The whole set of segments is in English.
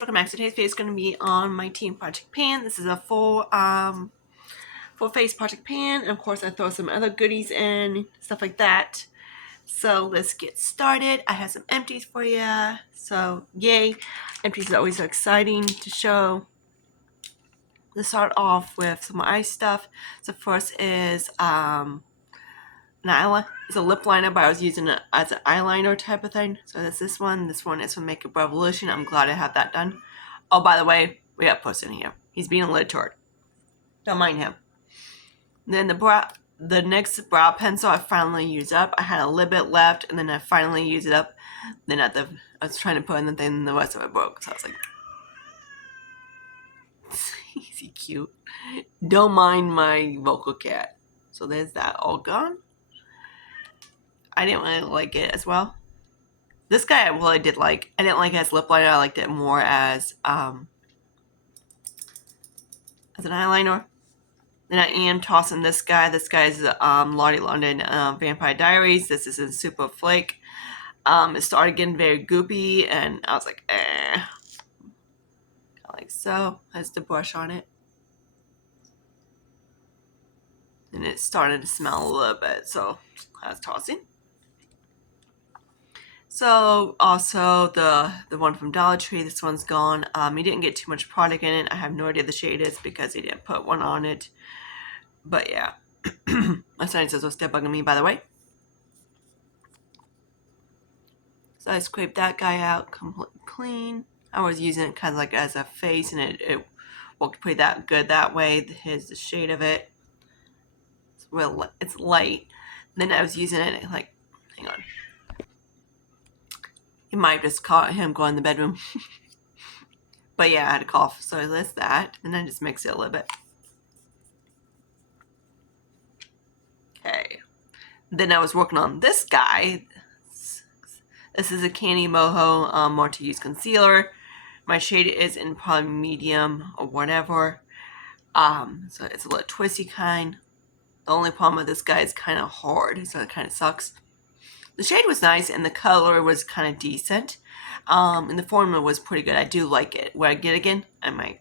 Welcome back. Today's video is going to be on my Team Project pan. This is a full face project pan, and of course I throw some other goodies in, stuff like that. So let's get started. I have some empties for you. So yay, empties are always so exciting to show. Let's start off with some ice stuff. So first is an eyeliner. It's a lip liner, but I was using it as an eyeliner type of thing. So that's this one. This one is from Makeup Revolution. I'm glad I have that done. Oh, by the way, we got Puss in here. He's being a little turd. Don't mind him. Then the next brow pencil I finally used up. I had a little bit left, and then I finally used it up. Then I was trying to put in the thing, and the rest of it broke. So I was like, is he cute? Don't mind my vocal cat. So there's that all gone. I didn't really like it as well. This guy I really did like. I didn't like it as lip liner. I liked it more as an eyeliner. Then I am tossing this guy. This guy is Lottie London Vampire Diaries. This is in Super Flake. It started getting very goopy, and I was like, eh. Like so. Has the brush on it. And it started to smell a little bit, so I was tossing. So also the one from Dollar Tree, this one's gone. He didn't get too much product in it. I have no idea the shade is because he didn't put one on it. But yeah. My son says, "Oh, step bugging me," by the way. So I scraped that guy out completely clean. I was using it kind of like as a face, and it worked pretty good that way. Here's the shade of it. It's light. Then I was using it like, hang on. You might have just caught him going in the bedroom. But yeah, I had a cough, so I list that, and then just mix it a little bit. Okay. Then I was working on this guy. This is a Candy Moho More to Use concealer. My shade is in probably medium or whatever. So it's a little twisty kind. The only problem with this guy is kind of hard, so it kind of sucks. The shade was nice, and the color was kind of decent. And the formula was pretty good. I do like it. When I get it again, I might.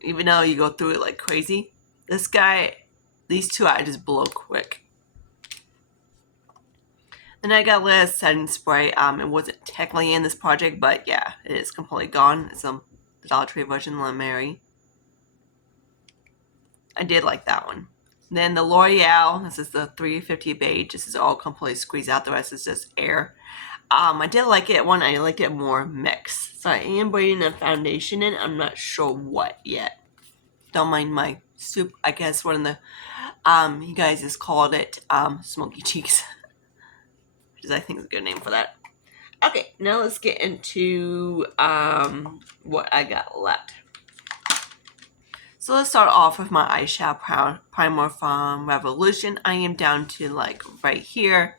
Even though you go through it like crazy. This guy, these two I just blow quick. Then I got a little setting spray. It wasn't technically in this project, but yeah, it is completely gone. It's the Dollar Tree version, La Mary. I did like that one. Then the L'Oreal, this is the 350 beige. This is all completely squeezed out. The rest is just air. I did like it one. I liked it more mixed. So I am putting a foundation in. I'm not sure what yet. Don't mind my soup. I guess one of the you guys just called it smoky cheeks, which I think is a good name for that. Okay, now let's get into what I got left. So let's start off with my eyeshadow primer from Revolution. I am down to like right here,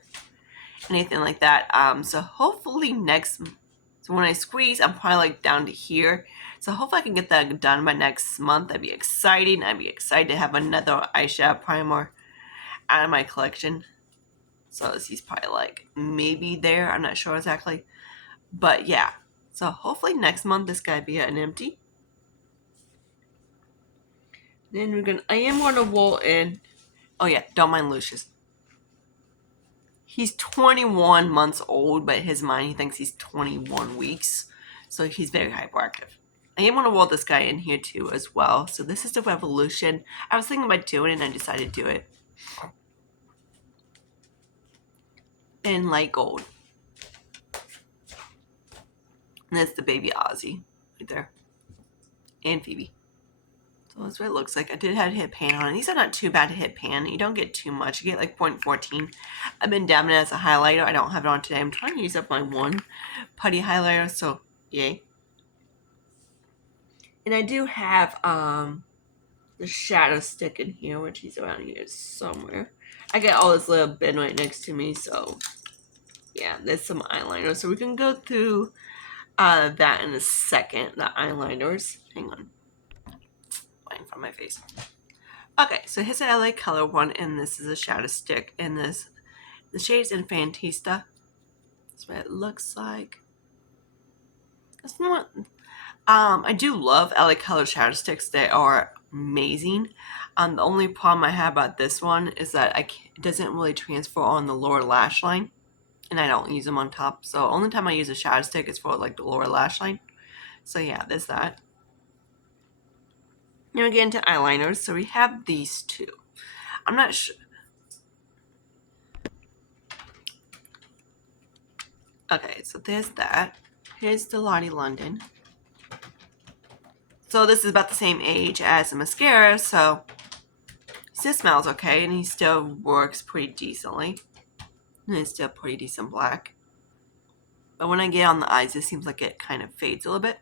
anything like that. So hopefully so when I squeeze, I'm probably like down to here. So hopefully I can get that done by next month. That'd be exciting. I'd be excited to have another eyeshadow primer out of my collection. So this is probably like maybe there. I'm not sure exactly. But yeah. So hopefully next month this guy be an empty. Then I am going to roll in. Oh yeah, don't mind Lucius. He's 21 months old, but his mind, he thinks he's 21 weeks. So he's very hyperactive. I am going to roll this guy in here too as well. So this is the Revolution. I was thinking about doing it and I decided to do it. In light gold. And that's the baby Ozzy right there. And Phoebe. So that's what it looks like. I did have to hit pan on it. These are not too bad to hit pan. You don't get too much. You get like 0.14. I've been dabbing it as a highlighter. I don't have it on today. I'm trying to use up my one putty highlighter, so yay. And I do have the shadow stick in here, which is around here somewhere. I got all this little bin right next to me, so yeah, there's some eyeliner. So we can go through that in a second, the eyeliners. Hang on. From my face. Okay, so here's an LA Color one, and this is a shadow stick, and the shade's Infantista. That's what it looks like. It's not I do love LA Color shadow sticks. They are amazing. The only problem I have about this one is that it doesn't really transfer on the lower lash line, and I don't use them on top. So only time I use a shadow stick is for like the lower lash line. So yeah, there's that. Now we get into eyeliners. So we have these two. I'm not sure. Okay, so there's that. Here's the Lottie London. So this is about the same age as the mascara, so still smells okay, and he still works pretty decently. And it's still pretty decent black. But when I get on the eyes, it seems like it kind of fades a little bit.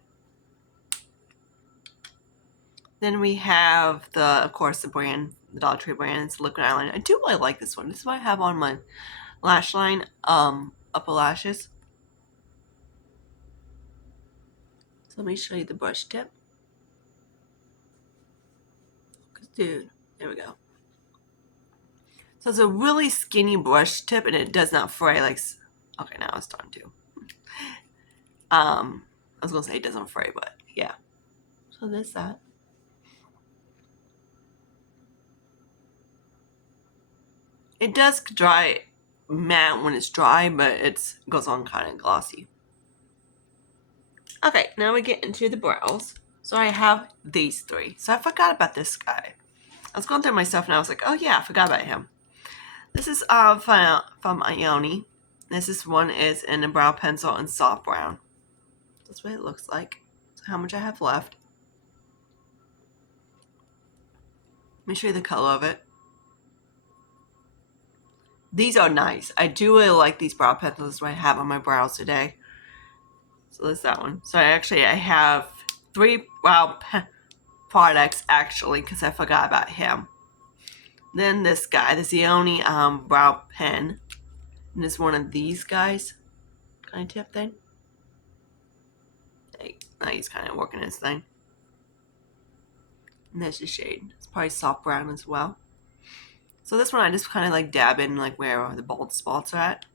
Then we have of course, the brand, the Dollar Tree brand. It's liquid eyeliner. I do really like this one. This is what I have on my lash line, upper lashes. So let me show you the brush tip. Dude, there we go. So it's a really skinny brush tip, and it does not fray like. Okay, now it's starting to. I was gonna say it doesn't fray, but yeah. So there's that. It does dry matte when it's dry, but it goes on kind of glossy. Okay, now we get into the brows. So I have these three. So I forgot about this guy. I was going through my stuff and I was like, oh yeah, I forgot about him. This is from Ioni. This one is in a brow pencil and soft brown. That's what it looks like. So how much I have left. Let me show you the color of it. These are nice. I do really like these brow pencils I have on my brows today. So there's that one. So I have 3 brow products actually, because I forgot about him. Then this guy, the Ioni brow pen. And it's one of these guys. Kind of tip thing. Now he's kind of working his thing. And there's the shade. It's probably soft brown as well. So this one I just kind of like dab in like where the bald spots are at.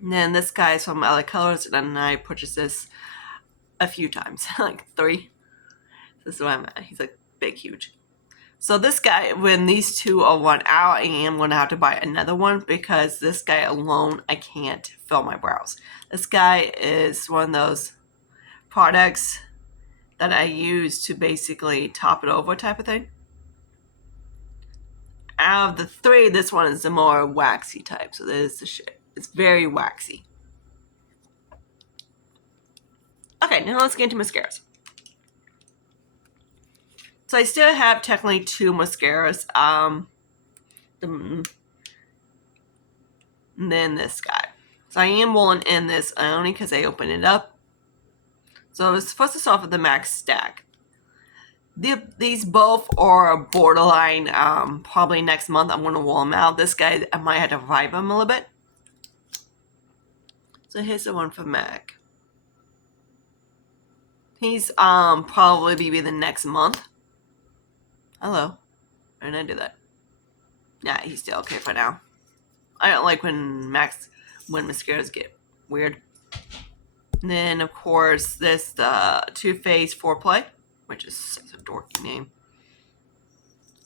And then this guy is from LA Colors, and I purchased this a few times, like 3. This is where I'm at. He's like big, huge. So this guy, when these two are run out, I am going to have to buy another one because this guy alone, I can't fill my brows. This guy is one of those products that I use to basically top it over type of thing. Out of the 3, this one is the more waxy type. So this is the shit. It's very waxy. Okay, now let's get into mascaras. So I still have technically 2 mascaras. And then this guy. So I am rolling in this only because I opened it up. So I was supposed to start with the MAC Stack. These both are borderline. Probably next month I'm going to roll them out. This guy, I might have to revive him a little bit. So here's the one from MAC. He's probably be the next month. Hello. Why didn't I do that? Nah, he's still okay for now. I don't like when mascaras get weird. And then of course this the Too Faced Foreplay, which is such a dorky name.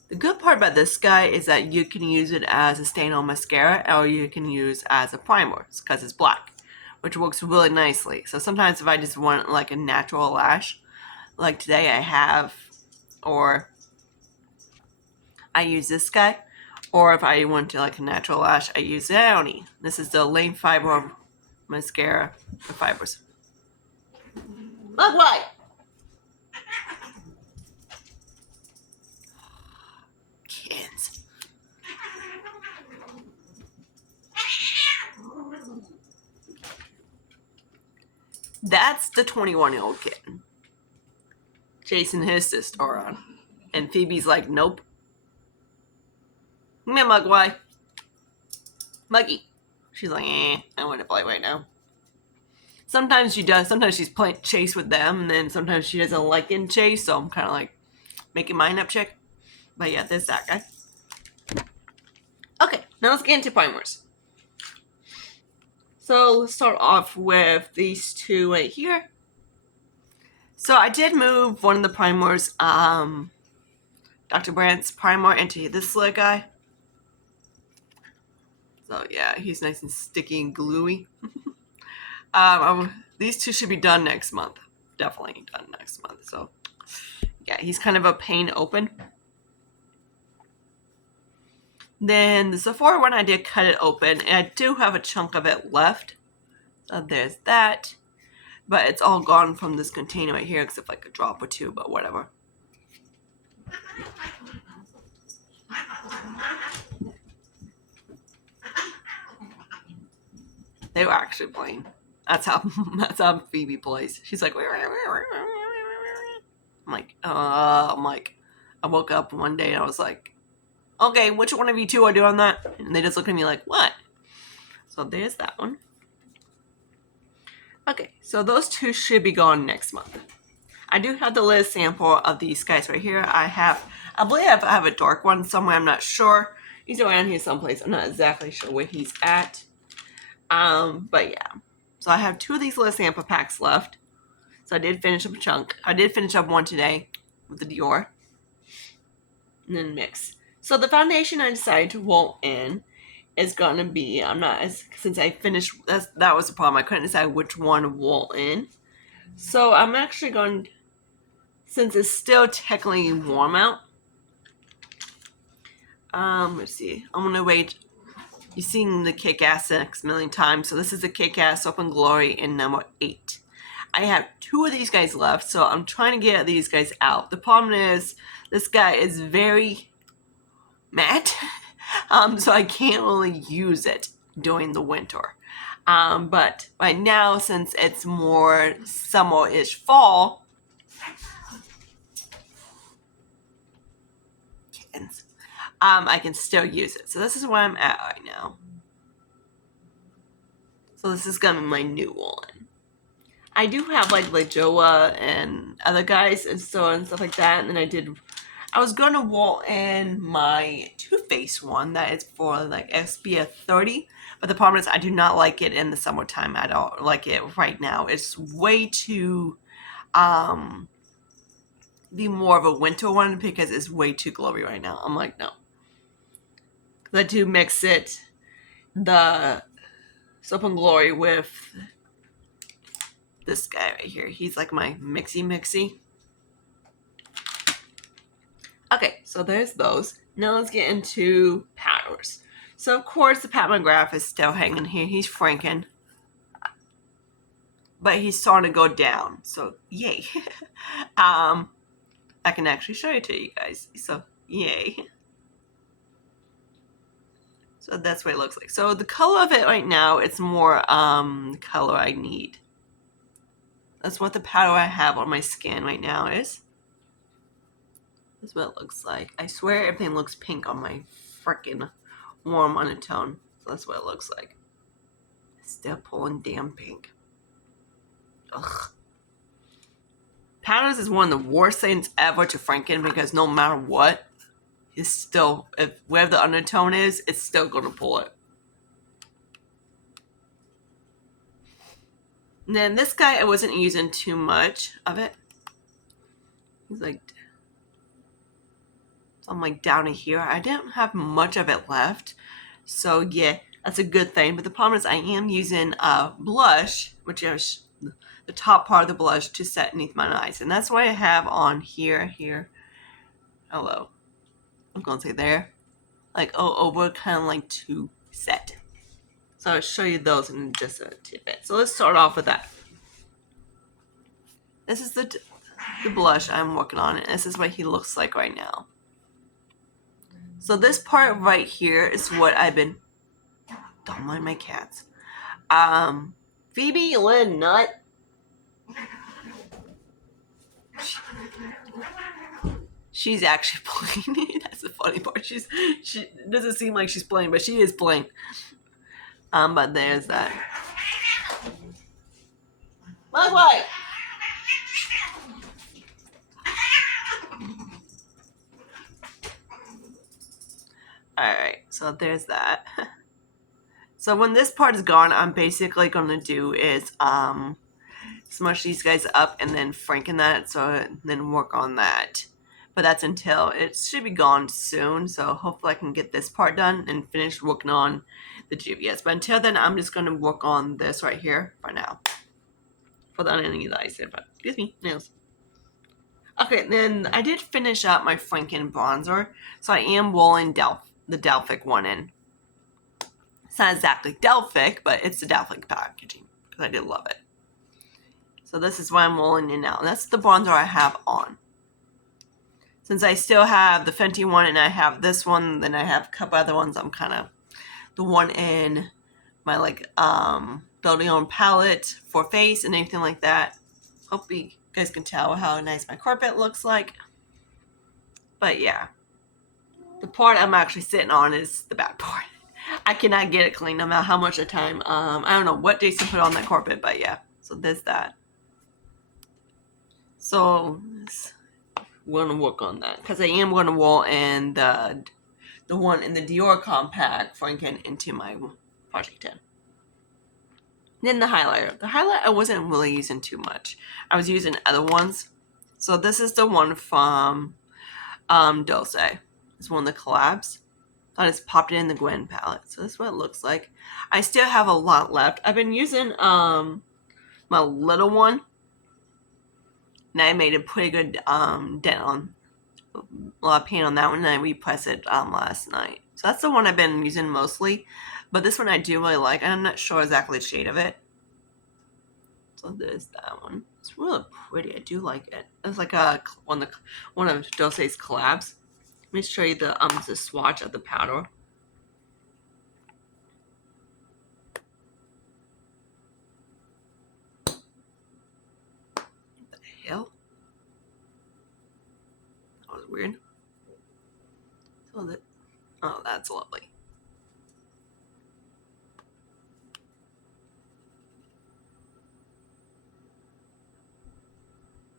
The good part about this guy is that you can use it as a stain-on mascara, or you can use as a primer because it's black, which works really nicely. So sometimes if I just want like a natural lash, like today I have, or I use this guy, or if I want to like a natural lash, I use the Ioni. This is the Lane Fiber mascara for fibers. Look what? Kids. That's the 21-year-old kitten chasing his sister on. And Phoebe's like, nope. Come here, Mugwai. Muggy. She's like, I want to play right now. Sometimes she does. Sometimes she's playing chase with them, and then sometimes she doesn't like getting chased, so I'm kind of like making mine up chick. But yeah, there's that guy. Okay, now let's get into primers. So let's start off with these 2 right here. So I did move one of the primers, Dr. Brandt's primer, into this little guy. So yeah, he's nice and sticky and gluey. These two should be done next month. Definitely done next month. So yeah, he's kind of a pain to open. Then the Sephora one, I did cut it open, and I do have a chunk of it left. So there's that. But it's all gone from this container right here, except like a drop or two, but whatever. They were actually playing. That's how Phoebe plays. She's like, I'm like, I woke up one day and I was like, okay, which one of you two are doing that? And they just look at me like, what? So there's that one. Okay, so those two should be gone next month. I do have the little sample of these guys right here. I believe I have a dark one somewhere. I'm not sure. He's around here someplace. I'm not exactly sure where he's at. But yeah. So I have two of these little sample packs left. So I did finish up a chunk. I did finish up one today with the Dior. And then mix. So the foundation I decided to roll in is going to be, since I finished, that was the problem. I couldn't decide which one to roll in. So I'm actually going, since it's still technically warm out, let's see. I'm going to wait. You've seen the Kick-Ass X million times. So this is the Kick-Ass Soap and Glory in number 8. I have two of these guys left, so I'm trying to get these guys out. The problem is, this guy is very matte, so I can't really use it during the winter. But right now, since it's more summer-ish fall, kittens, I can still use it. So this is where I'm at right now. So this is gonna be my new one. I do have like Joa and other guys and stuff like that, and then I was gonna roll in my Too Faced one that is for like SPF 30, but the problem is I do not like it in the summertime. I don't like it right now. It's way too be more of a winter one because it's way too glowy right now. I'm like, no. I do mix it, the Soap and Glory, with this guy right here. He's like my mixy. Okay, so there's those. Now let's get into powders. So of course the Pat McGrath is still hanging here. He's franking. But he's starting to go down. So yay. I can actually show it to you guys. So yay. So that's what it looks like. So the color of it right now, it's more the color I need. That's what the powder I have on my skin right now is. That's what it looks like. I swear everything looks pink on my freaking warm undertone. So that's what it looks like. Still pulling damn pink. Ugh. Powders is one of the worst things ever to franken because no matter what, it's still, if wherever the undertone is, it's still going to pull it. And then this guy, I wasn't using too much of it. He's like, I'm like down to here. I didn't have much of it left. So yeah, that's a good thing. But the problem is I am using blush, which is the top part of the blush, to set beneath my eyes. And that's what I have on here. Hello. I'm going to say there. Like over kind of like to set. So I'll show you those in just a tidbit. So let's start off with that. This is the blush I'm working on. And this is what he looks like right now. So this part right here is what I've been... Don't mind my cats. Phoebe Lynn Nut. She's actually playing. That's the funny part. She doesn't seem like she's playing, but she is playing. But there's that. What? Alright, so there's that. So when this part is gone, I'm basically going to do is smush these guys up and then franken that, so then work on that. But that's until it should be gone soon, so hopefully I can get this part done and finish working on the GBS. But until then, I'm just going to work on this right here for now. For the any that I said, but excuse me, nails. Okay, then I did finish up my Franken bronzer, so I am rolling the Delphic one in. It's not exactly Delphic, but it's the Delphic packaging, because I did love it. So this is what I'm rolling in now, and that's the bronzer I have on. Since I still have the Fenty one, and I have this one, then I have a couple other ones, I'm kind of the one in my, like, building on palette for face and anything like that. Hope you guys can tell how nice my carpet looks like. But yeah, the part I'm actually sitting on is the bad part. I cannot get it clean no matter how much of time. I don't know what Jason put on that carpet, but yeah. So there's that. So we're gonna work on that because I am gonna roll in the one in the Dior Compact Franken into my Project 10. Then the highlighter. The highlight I wasn't really using too much. I was using other ones. So this is the one from Dulce. It's one of the collabs. I just popped it in the Gwen palette. So this is what it looks like. I still have a lot left. I've been using my little one. And I made a pretty good dent on a lot of paint on that one. And I repressed it last night. So that's the one I've been using mostly. But this one I do really like. I'm not sure exactly the shade of it. So there's that one. It's really pretty. I do like it. It's like one of Dulce's collabs. Let me show you the swatch of the powder. What the hell? That was weird. Oh, that's lovely.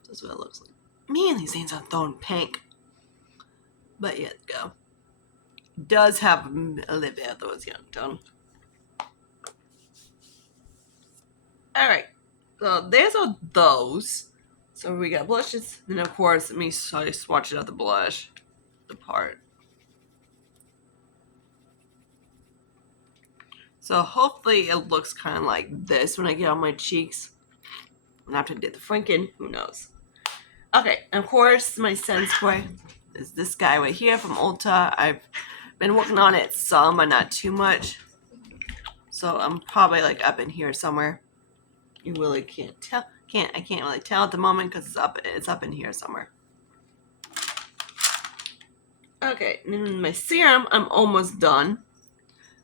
That's what it looks like. Man, these things are throwing pink. But yeah, go. Does have a little bit of those young tone. Alright. So there's all those. So we got blushes. Then of course, let me swatch it out the blush. The part. So hopefully it looks kind of like this when I get on my cheeks. And after I did the Franken, who knows. Okay, and of course, my setting spray is this guy right here from Ulta. I've been working on it some, but not too much. So I'm probably like up in here somewhere. You really can't tell. I can't really tell at the moment because it's up in here somewhere. Okay, and then my serum, I'm almost done.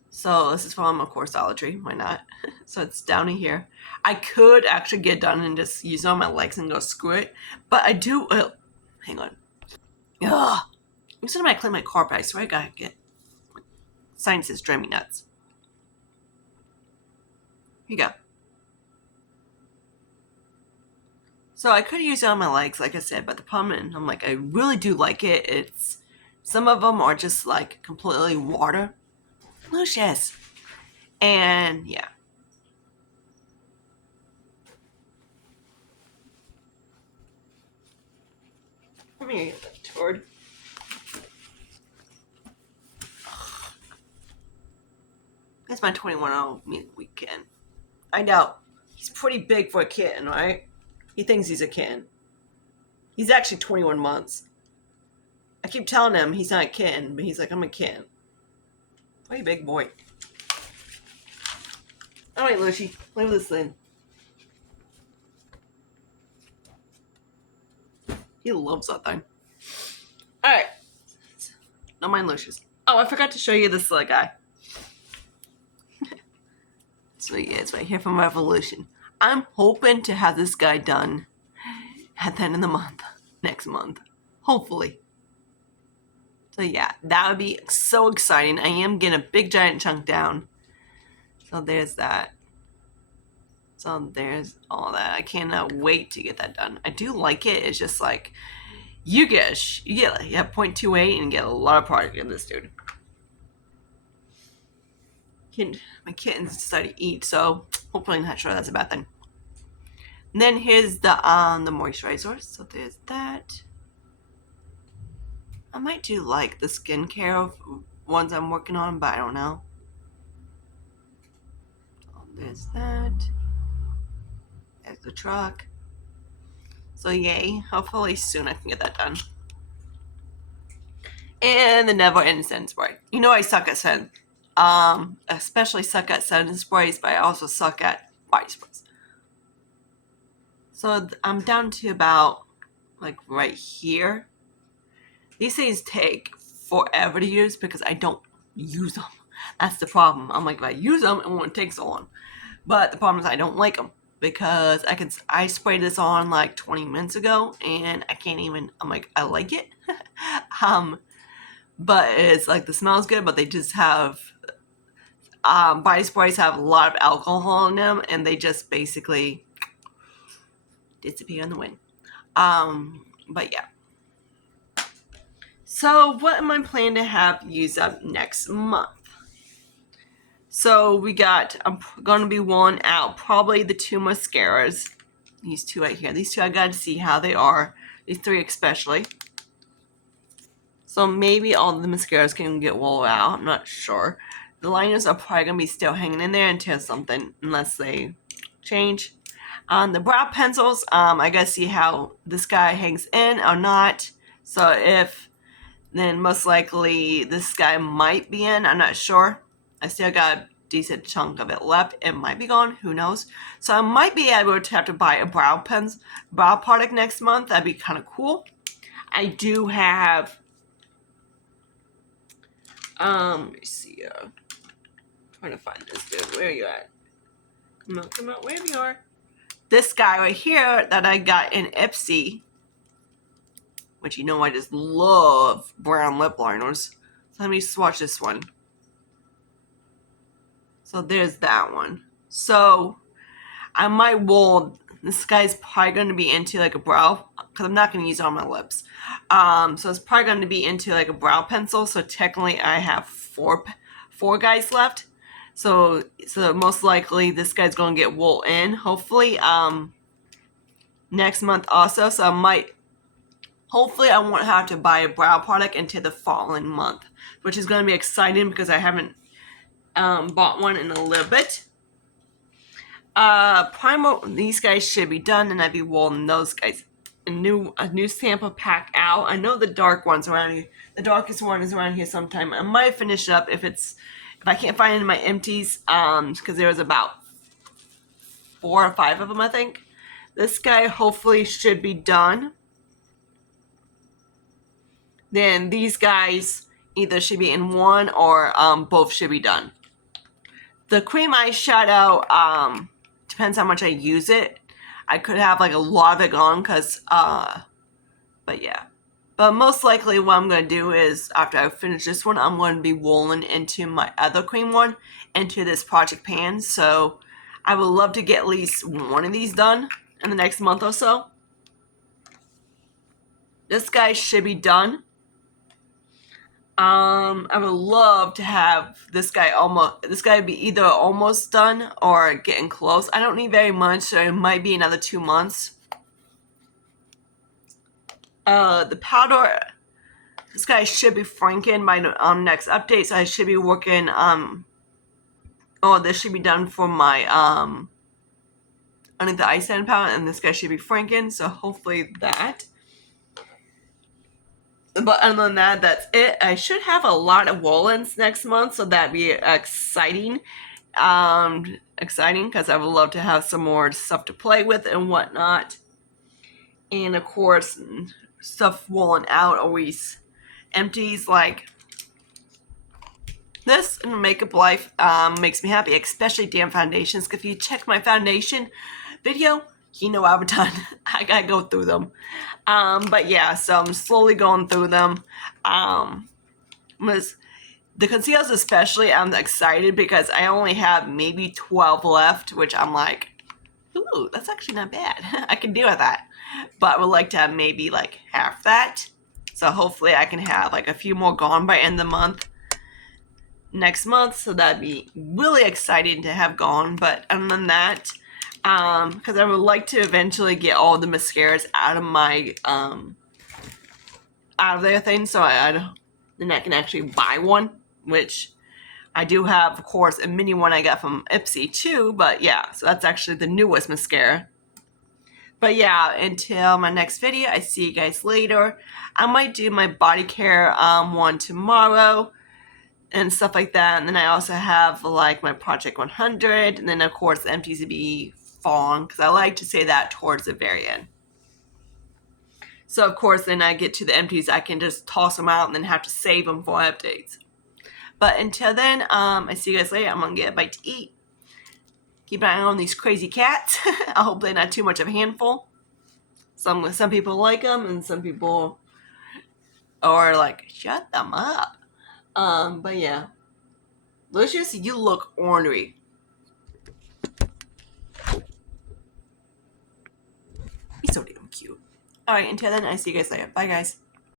So this is from, of course, Dollar Tree. Why not? So it's down in here. I could actually get done and just use it on my legs and go screw it. But I do... hang on. Ugh. Every time I clean my carpet, I swear I gotta get... Scientists drive me nuts. Here you go. So I could use it on my legs, like I said, but the problem, I'm like, I really do like it. It's... Some of them are just like completely water. Luscious. And yeah. Let me get that toward. That's my 21-year-old weekend. I know. He's pretty big for a kitten, right? He thinks he's a kitten. He's actually 21 months. I keep telling him he's not a kitten, but he's like, I'm a kitten. Pretty big boy. Alright, Lucy, play with this thing. He loves that thing. Alright. Don't mind Lucius. Oh, I forgot to show you this little guy. So yeah, it's right here from Revolution. I'm hoping to have this guy done at the end of the month. Next month. Hopefully. So yeah, that would be so exciting. I am getting a big giant chunk down. So there's that. So there's all that. I cannot wait to get that done. I do like it. It's just like you get 0.28 and get a lot of product in this dude. My kittens decide to eat, so hopefully I'm not sure that's a bad thing. And then here's the moisturizer. So there's that. I might do like the skincare ones I'm working on, but I don't know. There's that. There's the truck. So yay, hopefully soon I can get that done. And the Never Ending Setting Spray. You know I suck at scent. Especially suck at setting sprays, but I also suck at body sprays. So I'm down to about like right here. These things take forever to use because I don't use them. That's the problem. I'm like, if I use them, it won't take so long. But the problem is I don't like them because I sprayed this on like 20 minutes ago and I can't even. I'm like, I like it. But it's like the smell's good, but they just have body sprays have a lot of alcohol in them, and they just basically disappear in the wind. But yeah. So what am I planning to have used up next month? So we got, I'm going to be rolling out probably the 2 mascaras. These 2 right here. These 2 I got to see how they are. These 3 especially. So maybe all the mascaras can get rolled out. I'm not sure. The liners are probably going to be still hanging in there until something, unless they change. The brow pencils, I gotta see how this guy hangs in or not. So if, then most likely this guy might be in. I'm not sure. I still got a decent chunk of it left. It might be gone. Who knows? So I might be able to have to buy a brow product next month. That'd be kind of cool. I do have, let me see. Trying to find this dude. Where are you at? Come out. Wherever you are. This guy right here that I got in Ipsy, which you know I just love brown lip liners. So let me swatch this one. So there's that one. So I might roll. This guy's probably going to be into like a brow, because I'm not going to use it on my lips. So it's probably going to be into like a brow pencil. So technically I have four guys left. So most likely this guy's going to get wool in, hopefully, next month also. So hopefully I won't have to buy a brow product into the following month, which is going to be exciting because I haven't bought one in a little bit. Primer, these guys should be done, and I'd be rolling those guys. A new sample pack out. I know the dark one's around here. The darkest one is around here sometime. I might finish it up if I can't find any of my empties, because there was about 4 or 5 of them, I think. This guy hopefully should be done. Then these guys either should be in one or both should be done. The cream eyeshadow, depends how much I use it. I could have like a lot of it gone because, but yeah. But most likely what I'm going to do is, after I finish this one, I'm going to be rolling into my other cream one, into this Project Pan. So I would love to get at least one of these done in the next month or so. This guy should be done. I would love to have this guy be either almost done or getting close. I don't need very much, so it might be another 2 months. The powder, this guy should be franking by next update, so I should be working, this should be done for my, under the ice and powder, and this guy should be franking, so hopefully that. But other than that, that's it. I should have a lot of roll-ins next month, so that'd be exciting. Exciting, because I would love to have some more stuff to play with and whatnot. And of course, stuff rolling out always empties like this in Makeup Life makes me happy, especially damn foundations. Because if you check my foundation video, you know I've done. I gotta go through them. But yeah, so I'm slowly going through them. The concealers especially, I'm excited because I only have maybe 12 left, which I'm like, ooh, that's actually not bad. I can deal with that. But I would like to have maybe like half that. So hopefully I can have like a few more gone by end of the month. Next month. So that'd be really exciting to have gone. But other than that, because I would like to eventually get all the mascaras out of my out of their thing, so then I can actually buy one, which I do have, of course, a mini one I got from Ipsy too. But yeah, so that's actually the newest mascara. But yeah, until my next video, I see you guys later. I might do my body care one tomorrow and stuff like that. And then I also have like my Project 100, and then of course the MTZB Fawn, because I like to say that towards the very end. So of course then I get to the empties, I can just toss them out and then have to save them for updates. But until then, I see you guys later. I'm gonna get a bite to eat. Keep an eye on these crazy cats. I hope they're not too much of a handful. Some people like them, and some people are like, shut them up. But yeah, Lucius, you look ornery. He's so damn cute. All right, until then, I see you guys later. Bye, guys.